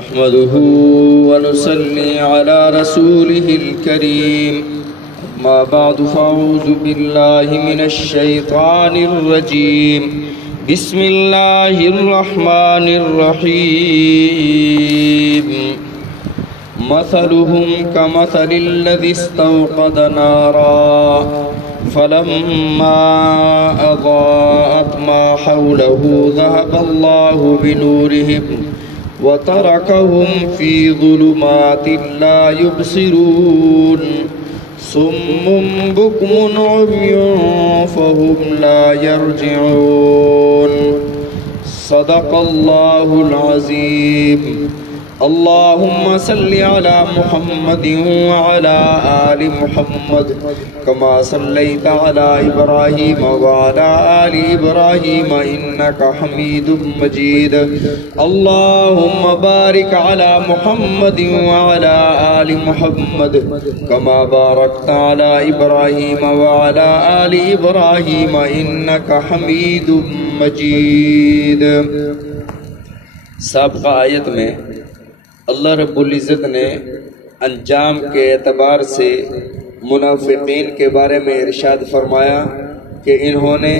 نحمده ونصلي على رسوله الكريم أما بعد فأعوذ بالله من الشيطان الرجيم بسم الله الرحمن الرحيم مثلهم كمثل الذي استوقد نارا فلما أضاءت ما حوله ذهب الله بنورهم وتركهم في ظلمات لا يبصرون صم بكم عمي فهم لا يرجعون صدق الله العظيم اللهم صل على محمد وعلى آل محمد كما صليت على إبراهيم وعلى آل إبراهيم إنك حميد مجيد اللهم بارك على محمد وعلى آل محمد كما باركت على إبراهيم وعلى آل إبراهيم إنك حميد مجيد۔ سابقہ آیت میں اللہ رب العزت نے انجام کے اعتبار سے منافقین کے بارے میں ارشاد فرمایا کہ انہوں نے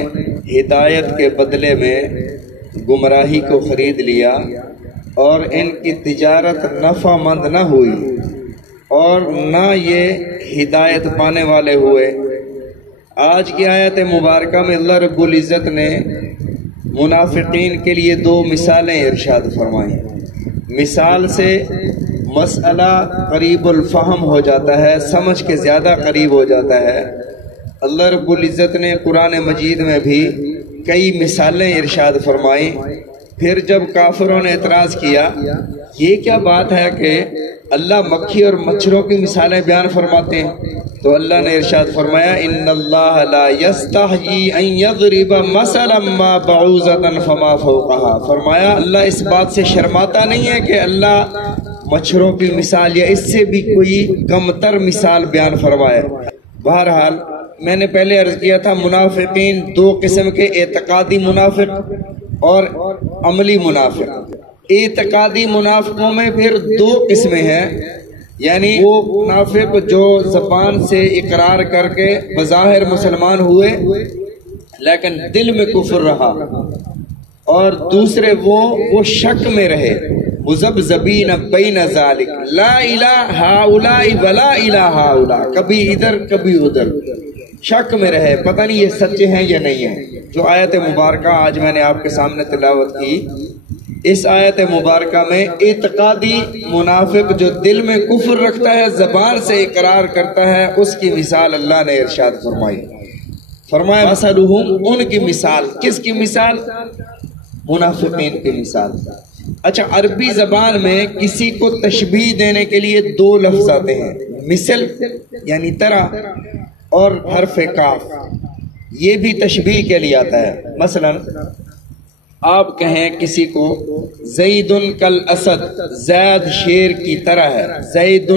ہدایت کے بدلے میں گمراہی کو خرید لیا اور ان کی تجارت نفع مند نہ ہوئی اور نہ یہ ہدایت پانے والے ہوئے۔ آج کی آیت مبارکہ میں اللہ رب العزت نے منافقین کے لیے دو مثالیں ارشاد فرمائیں۔ مثال سے مسئلہ قریب الفہم ہو جاتا ہے، سمجھ کے زیادہ قریب ہو جاتا ہے۔ اللہ رب العزت نے قرآن مجید میں بھی کئی مثالیں ارشاد فرمائیں۔ پھر جب کافروں نے اعتراض کیا یہ کیا بات ہے کہ اللہ مکھی اور مچھروں کی مثالیں بیان فرماتے ہیں، تو اللہ نے ارشاد فرمایا ان اللہ لا یستحیی ان یضرب مثلا ما بعوضۃ فما فوقها، فرمایا اللہ اس بات سے شرماتا نہیں ہے کہ اللہ مچھروں کی مثال یا اس سے بھی کوئی کمتر مثال بیان فرمائے۔ بہرحال میں نے پہلے عرض کیا تھا منافقین دو قسم کے، اعتقادی منافق اور عملی منافق۔ اعتقادی منافقوں میں پھر دو قسمیں ہیں، یعنی وہ منافق جو زبان سے اقرار کر کے بظاہر مسلمان ہوئے لیکن دل میں کفر رہا، اور دوسرے وہ شک میں رہے، مذبذبین بین ذالک لا الہ ہؤلاء ولا الہ ہؤلاء، کبھی ادھر کبھی ادھر، شک میں رہے، پتہ نہیں یہ سچے ہیں یا نہیں ہیں۔ جو آیت مبارکہ آج میں نے آپ کے سامنے تلاوت کی، اس آیت مبارکہ میں اعتقادی منافق جو دل میں کفر رکھتا ہے، زبان سے اقرار کرتا ہے، اس کی مثال اللہ نے ارشاد فرمائی۔ فرمایا مثلہم، ان کی مثال، کس کی مثال؟ منافقین کی مثال۔ اچھا، عربی زبان میں کسی کو تشبیہ دینے کے لیے دو لفظ آتے ہیں، مثل یعنی طرح اور حرف کاف، یہ بھی تشبیہ کے لیے آتا ہے۔ مثلا آپ کہیں کسی کو زید کل اسد، زید شیر کی طرح ہے، زید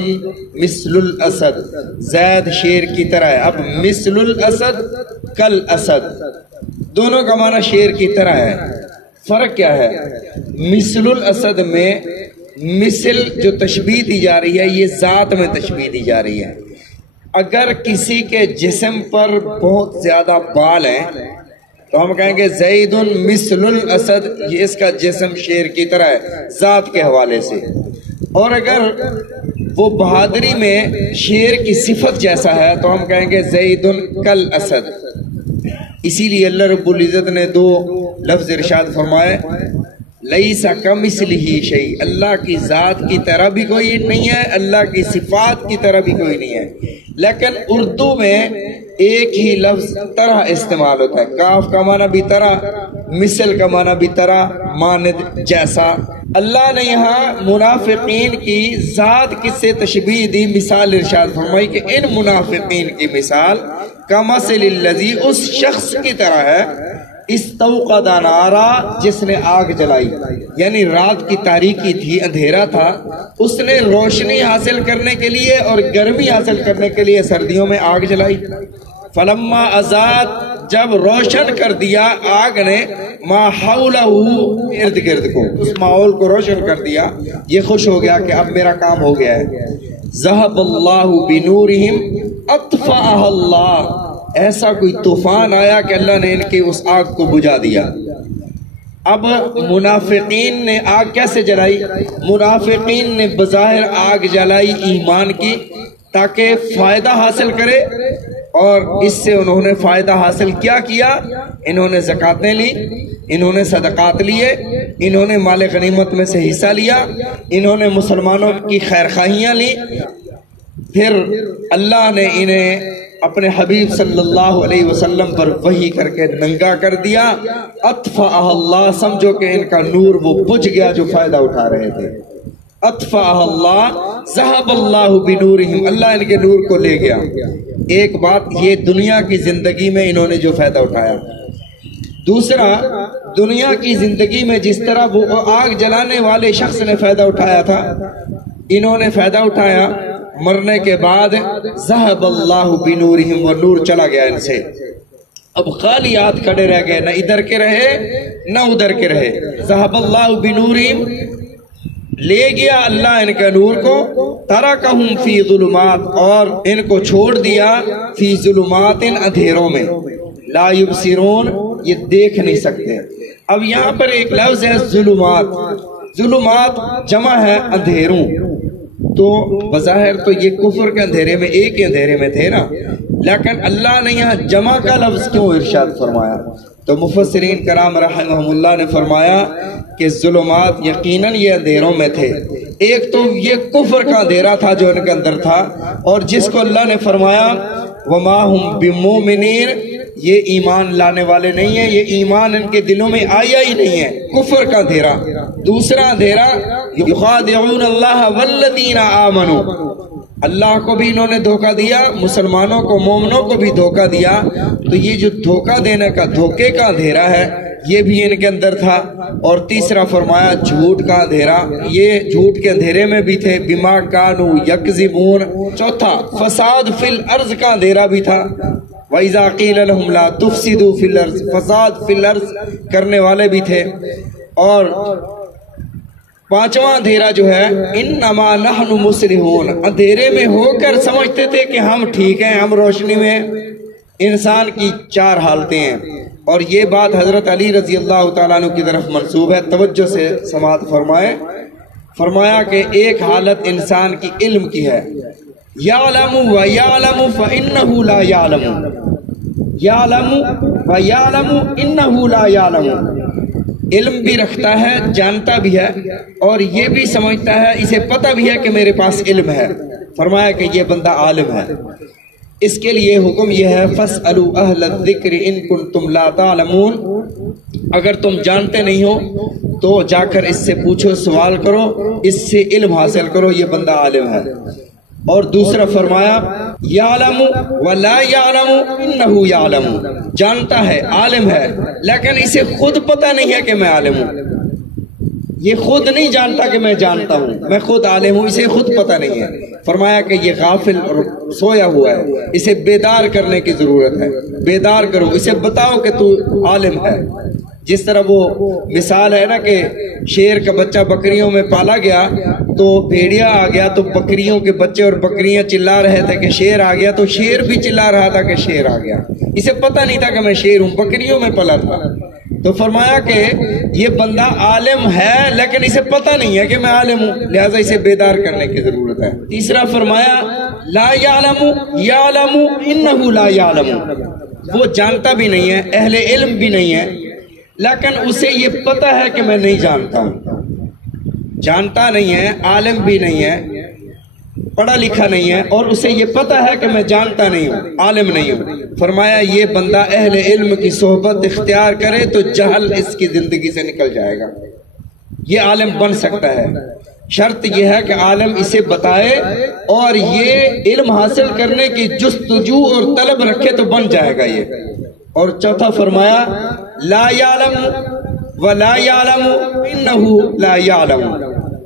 مثل الاسد، زید شیر کی طرح ہے۔ اب مثل الاسد کل اسد، دونوں کا معنی شیر کی طرح ہے۔ فرق کیا ہے؟ مثل الاسد میں مثل جو تشبیہ دی جا رہی ہے یہ ذات میں تشبیہ دی جا رہی ہے۔ اگر کسی کے جسم پر بہت زیادہ بال ہیں تو ہم کہیں گے زید مثل الاسد، یہ اس کا جسم شیر کی طرح ہے ذات کے حوالے سے۔ اور اگر وہ بہادری میں شیر کی صفت جیسا ہے تو ہم کہیں گے زید کل اسد۔ اسی لیے اللہ رب العزت نے دو لفظ ارشاد فرمائے، لیس کمثلہ شیء، اللہ کی ذات کی طرح بھی کوئی نہیں ہے، اللہ کی صفات کی طرح بھی کوئی نہیں ہے۔ لیکن اردو میں ایک ہی لفظ طرح استعمال ہوتا ہے، کاف کا معنی بھی طرح، مثل کا معنی بھی طرح، مانند جیسا۔ اللہ نے یہاں منافقین کی ذات کس سے تشبیہ دی، مثال ارشاد فرمائی کہ ان منافقین کی مثال کمثل الذی، اس شخص کی طرح ہے، استوقد نارا، جس نے آگ جلائی، یعنی رات کی تاریکی تھی، اندھیرا تھا، اس نے روشنی حاصل کرنے کے لیے اور گرمی حاصل کرنے کے لیے سردیوں میں آگ جلائی۔ فلما ازاد جب روشن کر دیا آگ نے ما حولہ ارد گرد کو، اس ماحول کو روشن کر دیا، یہ خوش ہو گیا کہ اب میرا کام ہو گیا ہے۔ ذہب اللہ بنورہم اطفأها اللہ، ایسا کوئی طوفان آیا کہ اللہ نے ان کی اس آگ کو بجھا دیا۔ اب منافقین نے آگ کیسے جلائی؟ منافقین نے بظاہر آگ جلائی ایمان کی تاکہ فائدہ حاصل کرے، اور اس سے انہوں نے فائدہ حاصل کیا انہوں نے زکاتیں لی، انہوں نے صدقات لیے، انہوں نے مال غنیمت میں سے حصہ لیا، انہوں نے مسلمانوں کی خیرخواہیاں لی، پھر اللہ نے انہیں اپنے حبیب صلی اللہ علیہ وسلم پر وحی کر کے ننگا کر دیا۔ اطفأها اللہ، سمجھو کہ ان کا نور وہ بجھ گیا جو فائدہ اٹھا رہے تھے۔ اطفأها اللہ، ذہب اللہ بنورہم، اللہ ان کے نور کو لے گیا۔ ایک بات یہ دنیا کی زندگی میں انہوں نے جو فائدہ اٹھایا، دوسرا دنیا کی زندگی میں جس طرح وہ آگ جلانے والے شخص نے فائدہ اٹھایا تھا، انہوں نے فائدہ اٹھایا، مرنے کے بعد ذہب اللہ بنورہم، اور نور چلا گیا ان سے، اب خالی ہاتھ کھڑے رہ گئے، نہ ادھر کے رہے نہ ادھر کے رہے۔ ذہب اللہ بنورہم، لے گیا اللہ ان کا نور کو، ترکہم فی ظلمات، اور ان کو چھوڑ دیا فی ظلمات، اندھیروں میں، لا یبصرون، یہ دیکھ نہیں سکتے۔ اب یہاں پر ایک لفظ ہے ظلمات، ظلمات جمع ہے اندھیروں، تو بظاہر تو یہ کفر کے اندھیرے میں ایک ہی اندھیرے میں تھے نا، لیکن اللہ نے یہاں جمع کا لفظ کیوں ارشاد فرمایا؟ تو مفسرین کرام رحمہم اللہ نے فرمایا کہ ظلمات یقیناً یہ اندھیروں میں تھے، ایک تو یہ کفر کا اندھیرا تھا جو ان کے اندر تھا، اور جس کو اللہ نے فرمایا وما ہم بمؤمنین، یہ ایمان لانے والے نہیں ہیں، یہ ایمان ان کے دلوں میں آیا ہی نہیں ہے، کفر کا اندھیرا۔ دوسرا اندھیرا یخادعون اللہ والذین آمنوا، اللہ کو بھی انہوں نے دھوکہ دیا، مسلمانوں کو مومنوں کو بھی دھوکہ دیا، تو یہ جو دھوکہ دینے کا دھوکے کا اندھیرا ہے یہ بھی ان کے اندر تھا۔ اور تیسرا فرمایا جھوٹ کا اندھیرا، یہ جھوٹ کے اندھیرے میں بھی تھے، بما کانوا یکذبون۔ چوتھا فساد فی الارض کا اندھیرا بھی تھا، وَإِذَا قِيلَ لَهُمْ لَا تُفْسِدُوا فِي الْأَرْضِ، فساد فی الارض کرنے والے بھی تھے۔ اور پانچواں اندھیرا جو ہے انما نحن مصلحون، اندھیرے میں ہو کر سمجھتے تھے کہ ہم ٹھیک ہیں، ہم روشنی میں۔ انسان کی چار حالتیں ہیں، اور یہ بات حضرت علی رضی اللہ تعالیٰ عنہ کی طرف منسوب ہے، توجہ سے سماعت فرمائے۔ فرمایا کہ ایک حالت انسان کی علم کی ہے، یعلم و یعلم فإنہ لا یعلم، یعلم و یعلم انہ لا یعلم، علم بھی رکھتا ہے، جانتا بھی ہے، اور یہ بھی سمجھتا ہے، اسے پتہ بھی ہے کہ میرے پاس علم ہے۔ فرمایا کہ یہ بندہ عالم ہے۔ اس کے لیے حکم یہ ہے فَاسْأَلُوا أَهْلَ الذِّكْرِ إِن كُنتُمْ لَا تَعْلَمُونَ، اگر تم جانتے نہیں ہو تو جا کر اس سے پوچھو، سوال کرو، اس سے علم حاصل کرو، یہ بندہ عالم ہے۔ اور دوسرا فرمایا یعلم ولا یعلم انہ یعلم، جانتا ہے، عالم ہے، لیکن اسے خود پتہ نہیں ہے کہ میں عالم ہوں، یہ خود نہیں جانتا کہ میں جانتا ہوں، میں خود عالم ہوں، اسے خود پتہ نہیں ہے۔ فرمایا کہ یہ غافل اور سویا ہوا ہے، اسے بیدار کرنے کی ضرورت ہے، بیدار کرو، اسے بتاؤ کہ تو عالم ہے۔ جس طرح وہ مثال ہے نا کہ شیر کا بچہ بکریوں میں پالا گیا تو بھیڑیا آ گیا تو بکریوں کے بچے اور بکریاں چلا رہے تھے کہ شیر آ گیا، تو شیر بھی چلا رہا تھا کہ شیر آ گیا، اسے پتہ نہیں تھا کہ میں شیر ہوں، بکریوں میں پلا تھا۔ تو فرمایا کہ یہ بندہ عالم ہے لیکن اسے پتہ نہیں ہے کہ میں عالم ہوں، لہٰذا اسے بیدار کرنے کی ضرورت ہے۔ تیسرا فرمایا لا یعلم یعلم انہ لا یعلم، وہ جانتا بھی نہیں ہے، اہل علم بھی نہیں ہے، لیکن اسے یہ پتہ ہے کہ میں نہیں جانتا ہوں، جانتا نہیں ہے، عالم بھی نہیں ہے، پڑھا لکھا نہیں ہے، اور اسے یہ پتہ ہے کہ میں جانتا نہیں ہوں، عالم نہیں ہوں۔ فرمایا یہ بندہ اہل علم کی صحبت اختیار کرے تو جہل اس کی زندگی سے نکل جائے گا، یہ عالم بن سکتا ہے۔ شرط یہ ہے کہ عالم اسے بتائے اور یہ علم حاصل کرنے کی جستجو اور طلب رکھے تو بن جائے گا یہ۔ اور چوتھا فرمایا لا یعلم ولا یعلم انہ لا یعلم،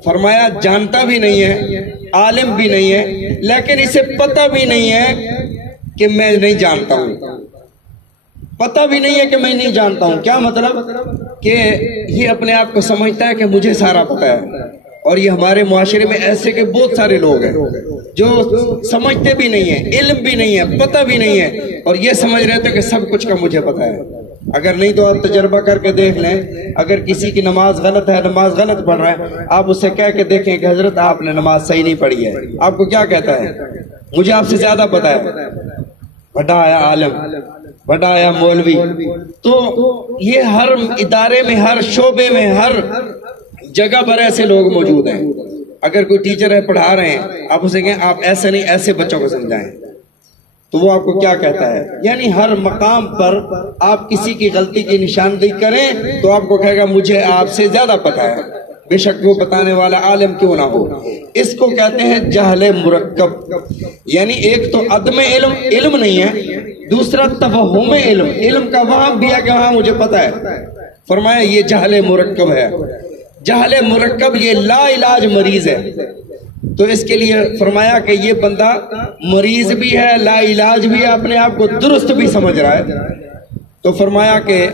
فرمایا جانتا بھی نہیں ہے، عالم بھی نہیں ہے، لیکن اسے پتہ بھی نہیں ہے کہ میں نہیں جانتا ہوں، پتہ بھی نہیں ہے کہ میں نہیں جانتا ہوں. کیا مطلب کہ یہ اپنے آپ کو سمجھتا ہے کہ مجھے سارا پتہ ہے. اور یہ ہمارے معاشرے میں ایسے کہ بہت سارے لوگ ہیں جو سمجھتے بھی نہیں ہیں, علم بھی نہیں ہے, پتہ بھی نہیں ہے, اور یہ سمجھ رہے تھے کہ سب کچھ کا مجھے پتہ ہے. اگر نہیں تو آپ تجربہ کر کے دیکھ لیں, اگر کسی کی نماز غلط ہے, نماز غلط پڑھ رہا ہے, آپ اسے کہہ کے دیکھیں کہ حضرت آپ نے نماز صحیح نہیں پڑھی ہے, آپ کو کیا کہتا ہے؟ مجھے آپ سے زیادہ پتہ ہے. بڑا آیا عالم, بڑا آیا مولوی. تو یہ ہر ادارے میں, ہر شعبے میں, ہر جگہ پر ایسے لوگ موجود ہیں. اگر کوئی ٹیچر ہے پڑھا رہے ہیں, آپ اسے کہیں آپ ایسے نہیں ایسے بچوں کو سمجھائیں, تو وہ آپ کو کیا کہتا ہے؟ یعنی ہر مقام پر آپ کسی کی غلطی کی نشاندہی کریں تو آپ کو کہے گا مجھے آپ سے زیادہ پتہ ہے, بے شک وہ بتانے والا عالم کیوں نہ ہو. اس کو کہتے ہیں جہل مرکب. یعنی ایک تو عدم علم, علم نہیں ہے, دوسرا توہم علم, علم کا وہاں بھی ہے کہ ہاں مجھے پتہ ہے. فرمایا یہ جہل مرکب ہے. جہل مرکب یہ لا علاج مریض ہے. تو اس کے لیے فرمایا کہ یہ بندہ مریض بھی ہے, لا علاج بھی ہے, اپنے آپ کو درست بھی سمجھ رہا ہے. تو فرمایا کہ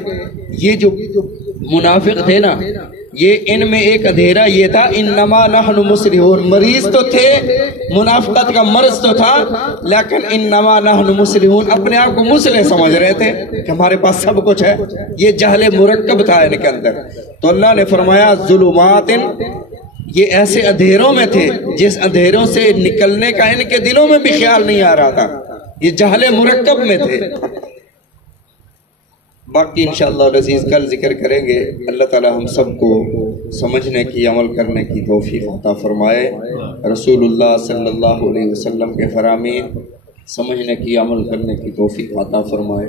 یہ جو منافق تھے نا, یہ ان میں ایک اندھیرا یہ تھا, انما نحن مصلحون. مریض تو تھے, منافقت کا مرض تو تھا, لیکن انما نحن مصلحون, اپنے آپ کو مصلح سمجھ رہے تھے کہ ہمارے پاس سب کچھ ہے. یہ جہل مرکب تھا ان کے اندر. تو اللہ نے فرمایا ظلمات, یہ ایسے اندھیروں میں تھے جس اندھیروں سے نکلنے کا ان کے دلوں میں بھی خیال نہیں آ رہا تھا. یہ جہل مرکب میں تھے. باقی انشاءاللہ العزیز کل ذکر کریں گے. اللہ تعالی ہم سب کو سمجھنے کی, عمل کرنے کی توفیق عطا فرمائے. رسول اللہ صلی اللہ علیہ وسلم کے فرامین سمجھنے کی, عمل کرنے کی توفیق عطا فرمائے.